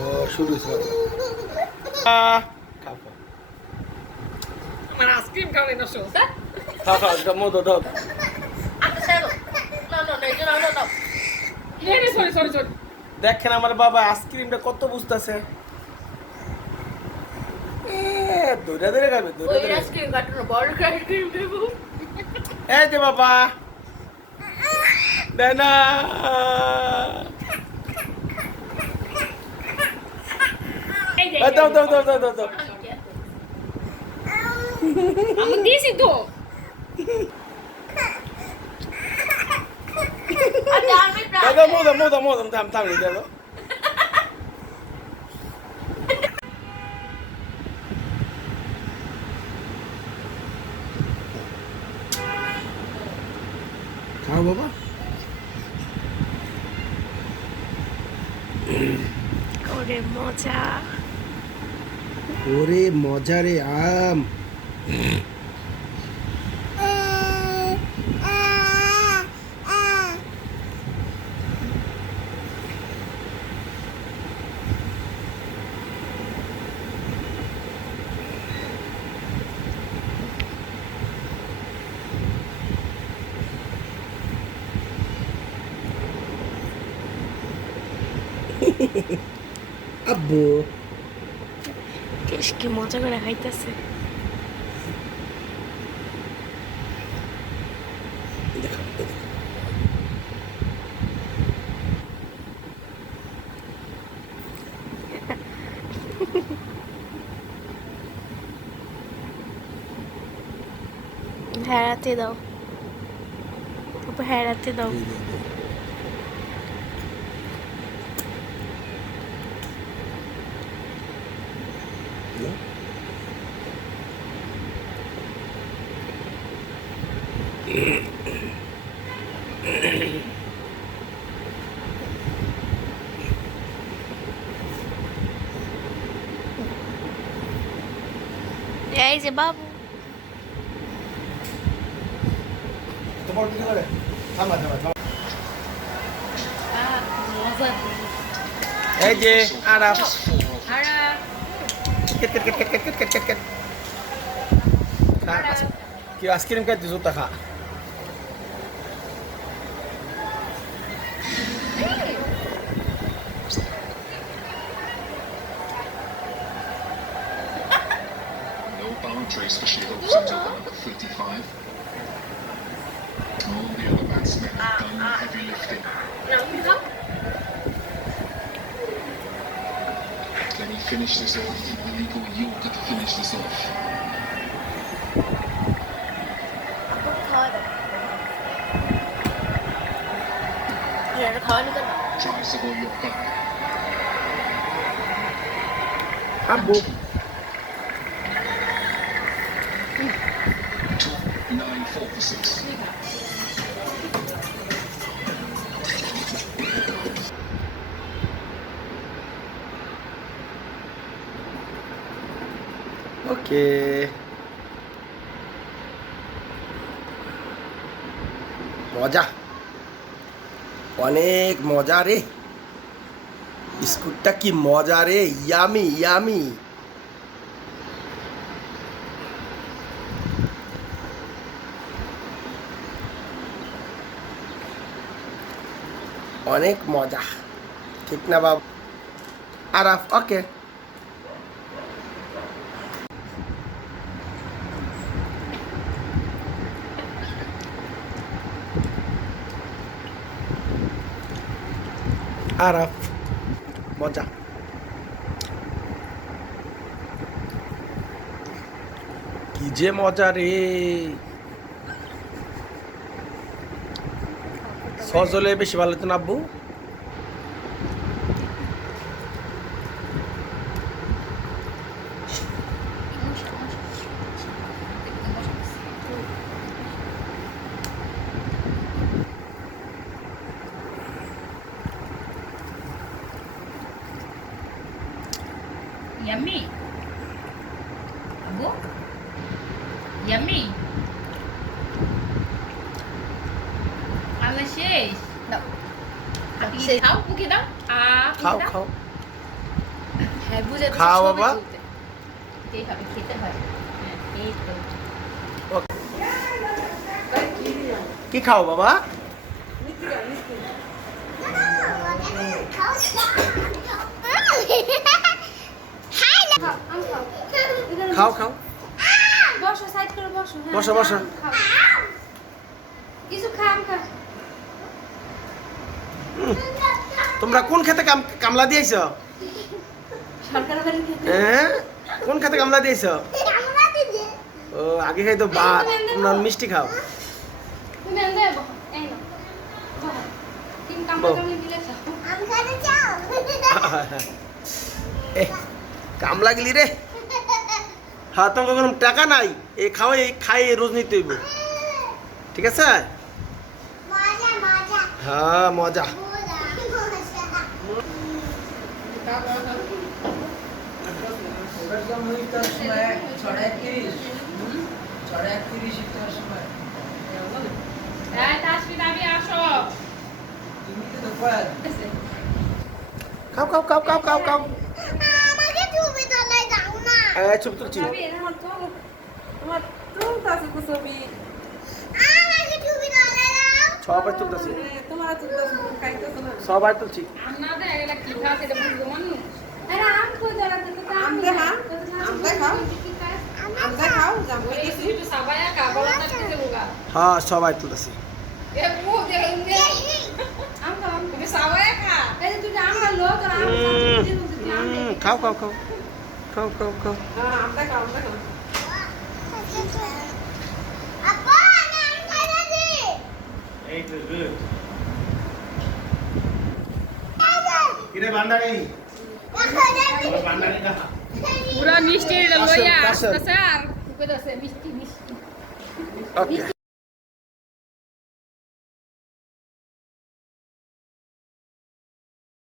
ও শুরু হয়েছে আমার আইসক্রিম খাওয়াই নষ্ট হচ্ছে খাও খাও এটা মধু দাও সরি সরি সরি দেখেন আমার বাবা আইসক্রিমটা কত বুঝতেছে দৌড়ে দৌড়ে খাবে দৌড়ে দৌড়ে আইসক্রিম কাটানো বড় আইসক্রিম দেবো এই যে বাবা দেয় না দাও দাও দাও দাও দাও দাও আমি দিয়েছি তো দাদা মোদা মোদা মোদা থাম থাম দাদা খাও বাবা ওরে মজা ওরে মজা রে আম আব্বু বেশ কি মজা করে খাইতেছে হেরাতে দাও হেরাতে দাও এই যে বাবু তোমার কি করে থামা থামা থামা এই যে আরাম কেট কেট কেট কেট কেট কেট কেট কেট খা কি আইসক্রিম খাইতে জুতা খা Trace for She-Hulk until number 35. All the other batsmen have done the heavy lifting. Can he finish this off? Will he go Yorker to finish this off? Tries to go Yorker. আব্বু 9-4 for 6. ওকে মজা অনেক মজা রে বিস্কুটটা কি মজা রে yummy yummy অনেক মজা ঠিক না বাবু আরাফ ওকে আরাফ মজা কি যে মজা রে সস হলে বেশি ভালো হতো না আব্বু Yummy. Abu? Yummy. Allah শেষ দাও শেষ খাও মুখে দাও খাও খাও হ্যাঁ বুঝে খাও বাবা। এই হবে খেতে হয় হ্যাঁ এই তো কি খাও বাবা? খাও খাও বসো সাইড করে বসো হ্যাঁ, বসো, বসো। খাও। কিছু খাম খা তোমরা কোন খেতে কামলা দিয়েছ? সরকার বাড়ি খেতে হ্যাঁ কোন খেতে কামলা দিয়েছ? ও আগে খাইতো ভাত, তোমরা মিষ্টি খাও। তুমি এনে বসো এই না বসো তিন কামড় বউ। কামড় দিলে খাও এ কামলা গেলি রে। হ্যাঁ তোমার কোনো টাকা নাই, এই খাওয়াই এই খাই রোজ নিতে হইব, ঠিক আছে? হ্যাঁ মজা। এই তাসফিন আমি আসো খাও খাও খাও খাও খাও খাও। আমাকে ছবি তোলাই দাও না। ছবি তুলছি। আমাকে ছবি তোলাই দাও। সবাই তুলতেছি, সবাই তুলছি। না দে এলা কি খাও সেটা বুঝবো মানু আরে আম কই দাঁড়া দেখো তো আম দে হ্যাঁ, আম দে খাও। আমরা খাও যাবো এই একটু সাবায়া কাবলা না দিতে হোগা হ্যাঁ সবাই তুলতেছি। এ মু দে ইন্দে আম খাও তুমি সাবায়া খা এই তুই আম লো তো আম খাও খাও খাও খাও খাও খাও। হ্যাঁ আমরা খাও আমরা খাও আপা আমি খাইছি। এই তো গুড। কিরে বান্দারি? বান্দারি না। পুরা মিষ্টি লইয়া কাসর, কাসর। আসছে আর কইতাছে মিষ্টি মিষ্টি ওকে।